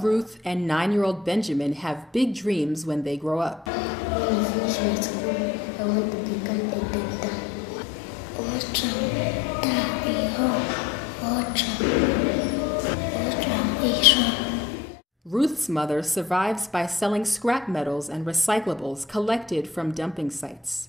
12-year-old Ruth and 9-year-old Benjamin have big dreams when they grow up. I want to become a doctor. Ruth's mother survives by selling scrap metals and recyclables collected from dumping sites.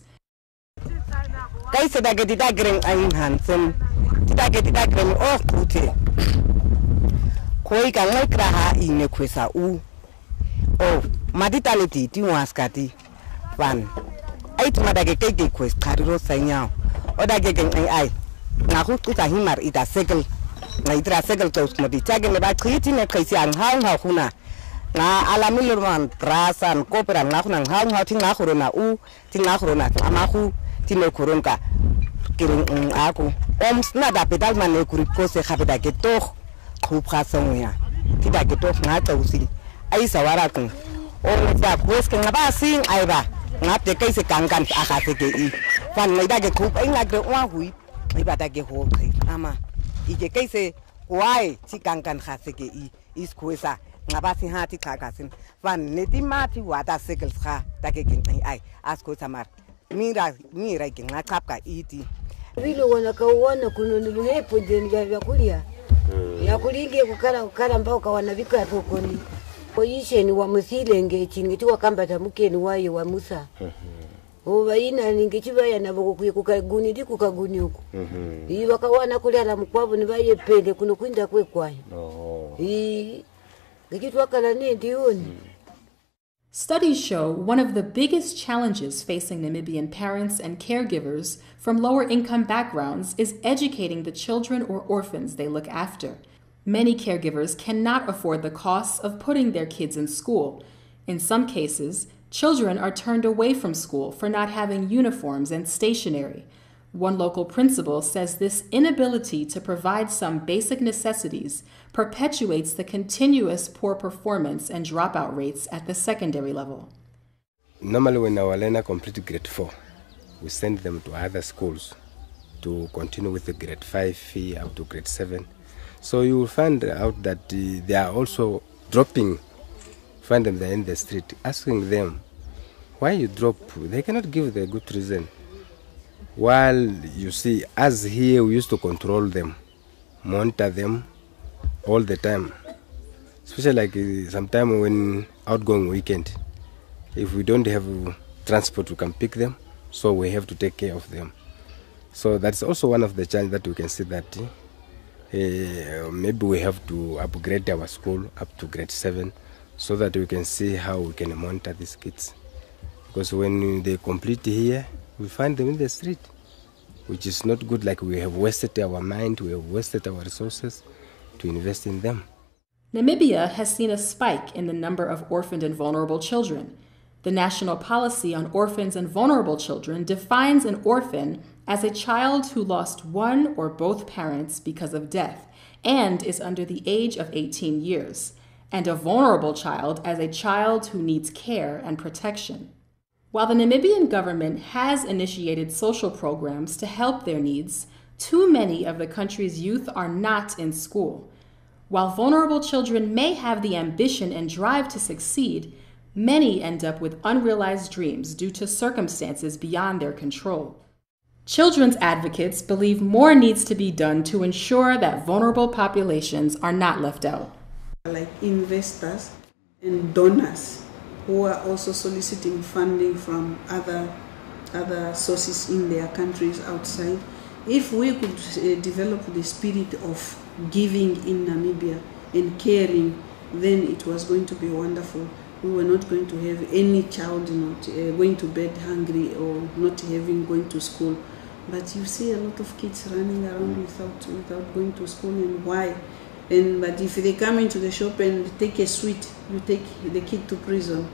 Studies show one of the biggest challenges facing Namibian parents and caregivers from lower-income backgrounds is educating the children or orphans they look after. Many caregivers cannot afford the costs of putting their kids in school. In some cases, children are turned away from school for not having uniforms and stationery. One local principal says this inability to provide some basic necessities perpetuates the continuous poor performance and dropout rates at the secondary level. Normally when our learner complete grade 4, we send them to other schools to continue with the grade 5 fee up to grade 7. So you will find out that they are also dropping, find them there in the street, asking them, why you drop? They cannot give the good reason. While you see, us here, we used to control them, monitor them all the time. Especially like sometime when outgoing weekend, if we don't have transport, we can pick them, so we have to take care of them. So that's also one of the challenges that we can see that maybe we have to upgrade our school up to grade 7 so that we can see how we can monitor these kids. Because when they complete here, we find them in the street, which is not good. Like we have wasted our mind, we have wasted our resources to invest in them. Namibia has seen a spike in the number of orphaned and vulnerable children. The national policy on orphans and vulnerable children defines an orphan as a child who lost one or both parents because of death and is under the age of 18 years, and a vulnerable child as a child who needs care and protection. While the Namibian government has initiated social programs to help their needs, too many of the country's youth are not in school. While vulnerable children may have the ambition and drive to succeed, many end up with unrealized dreams due to circumstances beyond their control. Children's advocates believe more needs to be done to ensure that vulnerable populations are not left out. Like investors and donors who are also soliciting funding from other sources in their countries outside. If we could develop the spirit of giving in Namibia and caring, then it was going to be wonderful. We were not going to have any child not going to bed hungry or not going to school. But you see a lot of kids running around without going to school, and why? But if they come into the shop and take a sweet, you take the kid to prison,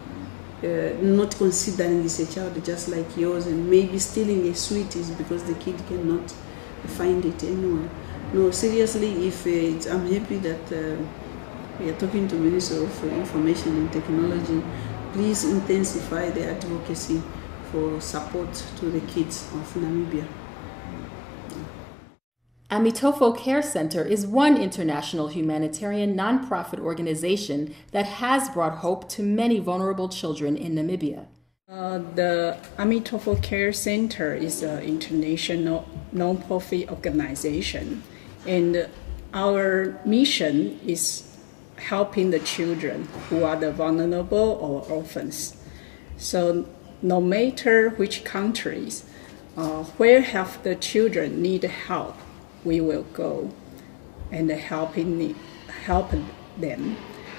not considering it's a child just like yours, and maybe stealing a sweet is because the kid cannot find it anywhere. No, seriously, I'm happy that we are talking to Minister of Information and Technology. Please intensify the advocacy for support to the kids of Namibia. Amitofo Care Center is one international humanitarian nonprofit organization that has brought hope to many vulnerable children in Namibia. The Amitofo Care Center is an international non-profit organization, and our mission is helping the children who are the vulnerable or orphans. So no matter which countries, where have the children need help, we will go and help them.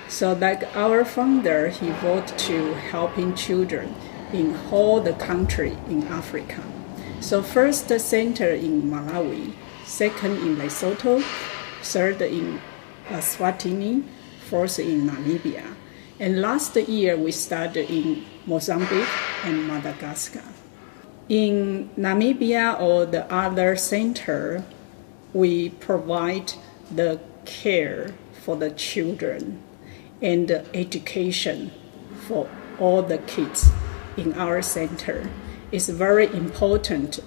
So like our founder, he devoted to helping children in all the country in Africa. So first the center in Malawi, second in Lesotho, third in Eswatini, fourth in Namibia. And last year we started in Mozambique and Madagascar. In Namibia or the other center, we provide the care for the children and the education for all the kids in our center. It's very important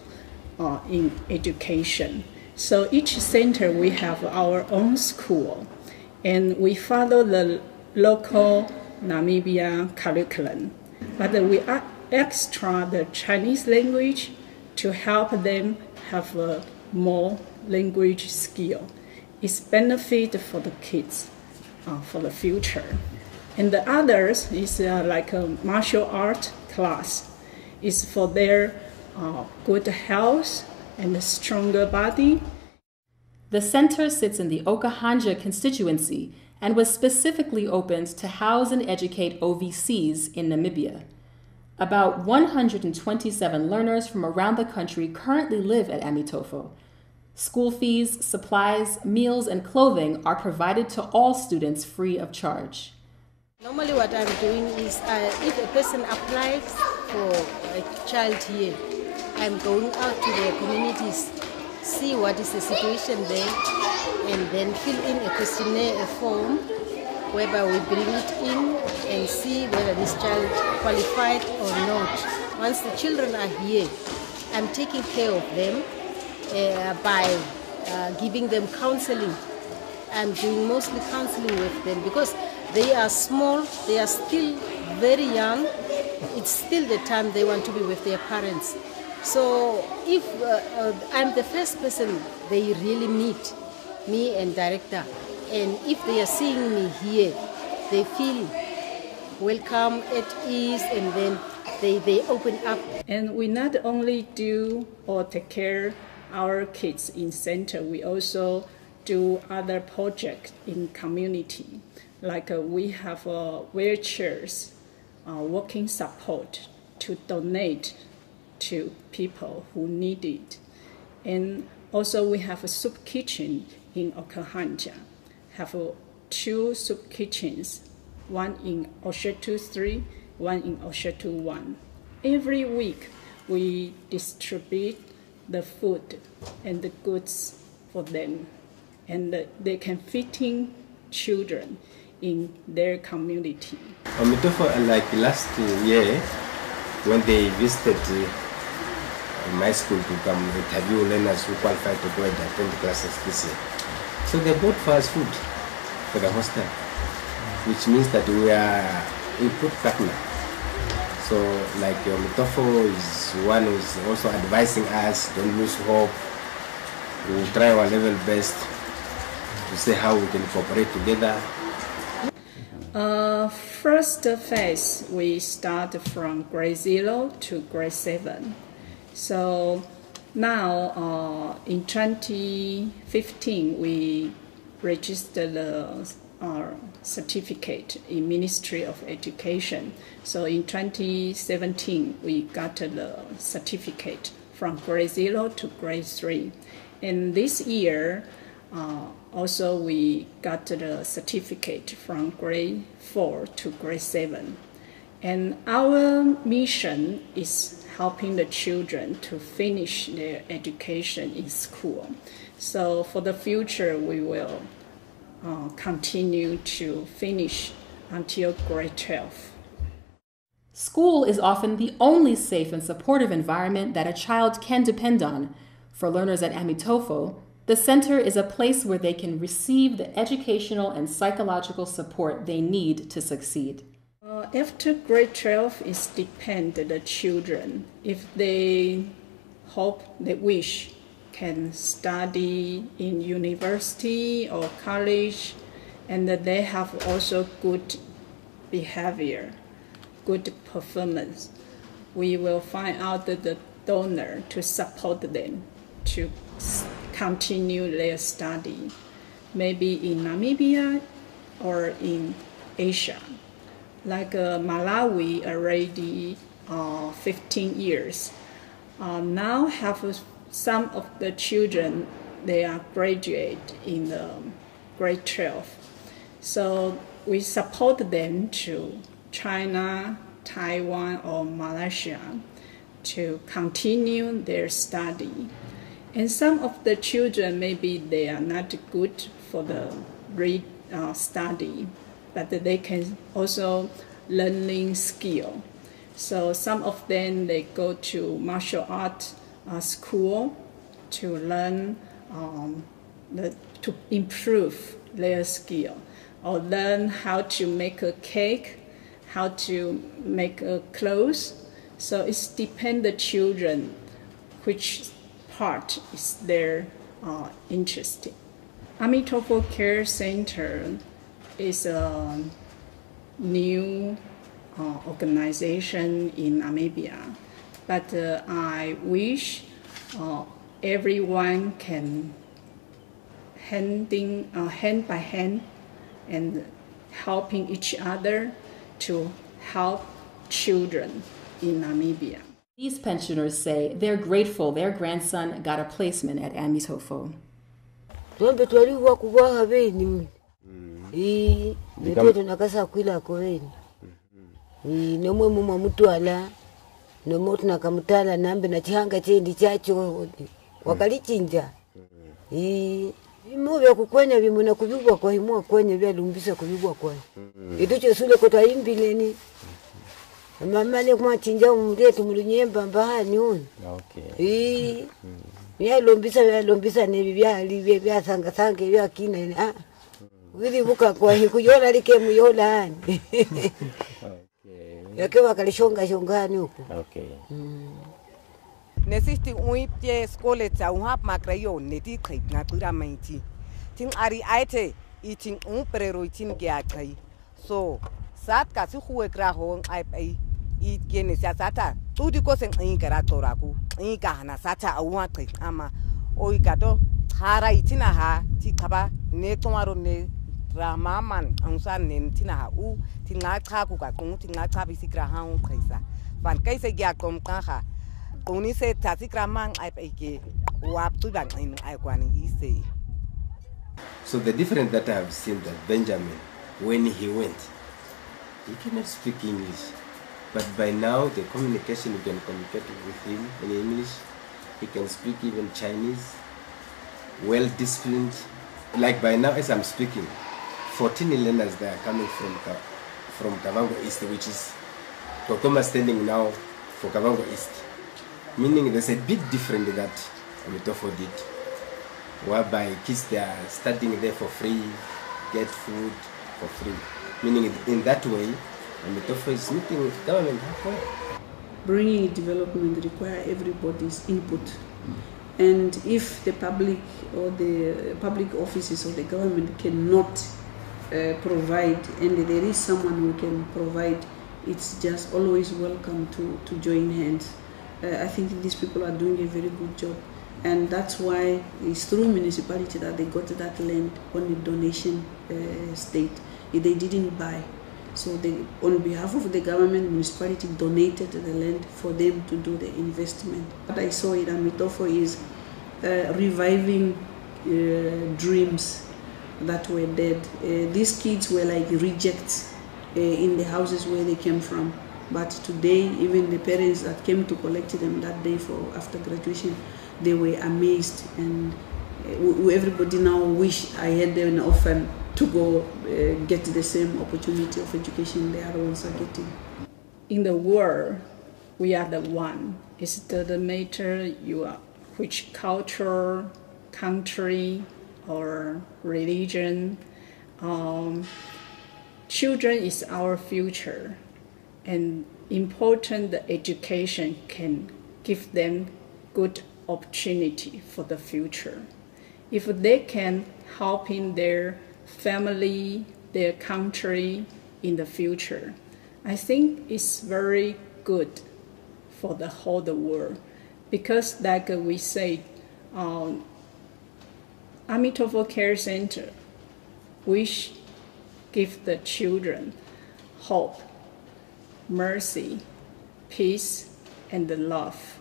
in education. So each center we have our own school, and we follow the local Namibia curriculum. But we extra the Chinese language to help them have a more language skill. It's benefit for the kids for the future. And the others is like a martial art class. It's for their good health and a stronger body. The center sits in the Okahanja constituency and was specifically opened to house and educate OVCs in Namibia. About 127 learners from around the country currently live at Amitofo. School fees, supplies, meals, and clothing are provided to all students free of charge. Normally what I'm doing is if a person applies for a child here, I'm going out to their communities, see what is the situation there, and then fill in a questionnaire, a form, whereby we bring it in and see whether this child qualified or not. Once the children are here, I'm taking care of them by giving them counseling. I'm doing mostly counseling with them because they are small, they are still very young. It's still the time they want to be with their parents. So if I'm the first person they really meet, me and director, and if they are seeing me here, they feel welcome, at ease, and then they open up. And we not only do or take care our kids in center, we also do other projects in community. Like we have wheelchairs, walking support to donate to people who need it. And also we have a soup kitchen in Okahanja. Have 2 soup kitchens, one in Oshetu 3, one in Oshetu 1. Every week we distribute the food and the goods for them, and they can fit in children in their community. Amitofo, like last year, when they visited my school to come interview learners who qualified to go and attend classes this year, so they bought for us food for the hostel, which means that we are a good partner. So like Amitofo is one who is also advising us, don't lose hope. We will try our level best to see how we can cooperate together. First phase, we start from grade 0 to grade 7. So now in 2015, we registered our certificate in Ministry of Education. So in 2017, we got the certificate from grade 0 to grade 3. And this year, also we got the certificate from grade 4 to grade 7. And our mission is helping the children to finish their education in school. So for the future, we will continue to finish until grade 12. School is often the only safe and supportive environment that a child can depend on. For learners at Amitofo, The center is a place where they can receive the educational and psychological support they need to succeed. After grade 12, it depends on the children. If they hope, they wish, can study in university or college, and that they have also good behavior, good performance, we will find out that the donor to support them to continue their study, maybe in Namibia or in Asia. Like Malawi already 15 years. Now have some of the children, they are graduate in grade 12. So we support them to China, Taiwan, or Malaysia to continue their study. And some of the children, maybe they are not good for the study, but they can also learning skill. So some of them, they go to martial art school to learn, to improve their skill, or learn how to make a cake, how to make a clothes. So it depends the children which part is their interest in. Amitofo Care Center is a new organization in Namibia, but I wish everyone can hand by hand and helping each other to help children in Namibia. These pensioners say they're grateful their grandson got a placement at Amitofo. Mtoto nakasa kwila koweni. Nomwe muma mutwala. Nomwe tunakamutala nambe na chihanga chendi chacho wakalichinja. Imobe kukwenya bimuna kubibwa kwa himwa kwenye bya lumbisa kubibwa kwa. Itucho sule kota imbileni. Mama le kwa chinja umretu mulunyemba mbahani huni. Okay. Ya lumbisa ne bya sanga bya kina Wili buka kwa hikuyola like muyola ani. Okay. Yake wakalishonga shongani huko. Okay. Nesisti uipye skole tsa unhap makrayo neti kait ngatura mainti. Ting ari aite iting umprero iting geakai. So sat kasi huwe krahong ai it gene sata tudi ko seng ingara toraku ingana sata awa kai ama oikato hara itina ha tikaba ne tomaro ne Ramaman angsan nen tina ha u tinga chaku ka kung tinga chabi sikra ha un kaisa van kaisa gya kom ka ha kuni se tasikra mang ai peke wap tu bang in ai kwani ise. So the difference that I have seen that Benjamin, when he went, he cannot speak English, but by now the communication, you can communicate with him in English. He can speak even Chinese, well disciplined. Like by now as I'm speaking, 14 learners that are coming from Kavango East, which is Kokoma standing now for Kavango East. Meaning there's a big difference that Amitofo did, whereby kids they are studying there for free, get food for free. Meaning in that way, Amitofo is meeting with government halfway. Bringing development requires everybody's input. And if the public or the public offices of the government cannot provide, and there is someone who can provide, it's just always welcome to join hands. I think these people are doing a very good job, and that's why it's through municipality that they got that land on a donation state. They didn't buy. So they, on behalf of the government, municipality donated the land for them to do the investment. What I saw in Amitofo is reviving dreams that were dead. These kids were like rejects in the houses where they came from. But today, even the parents that came to collect them that day for after graduation, they were amazed, and everybody now wish I had an orphan to go get the same opportunity of education the other ones are getting. In the world, we are the one. It's the matter you are, which culture, country or religion. Children is our future, and important education can give them good opportunity for the future. If they can help in their family, their country in the future, I think it's very good for the whole world. Because like we say, Amitofo Care Center, we give the children hope, mercy, peace, and love,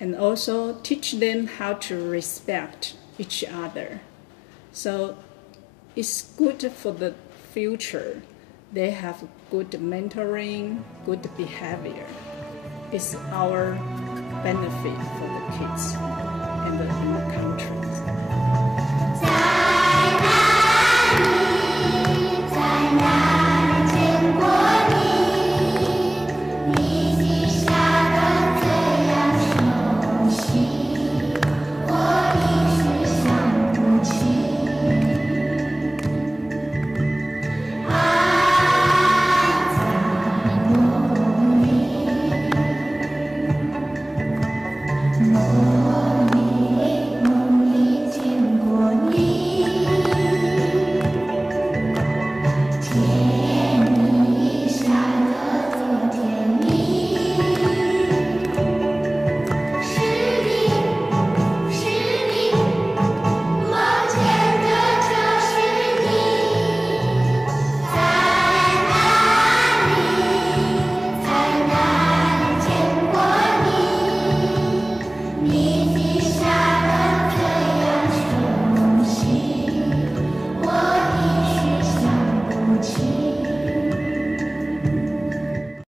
and also teach them how to respect each other. So it's good for the future. They have good mentoring, good behavior. It's our benefit for the kids and the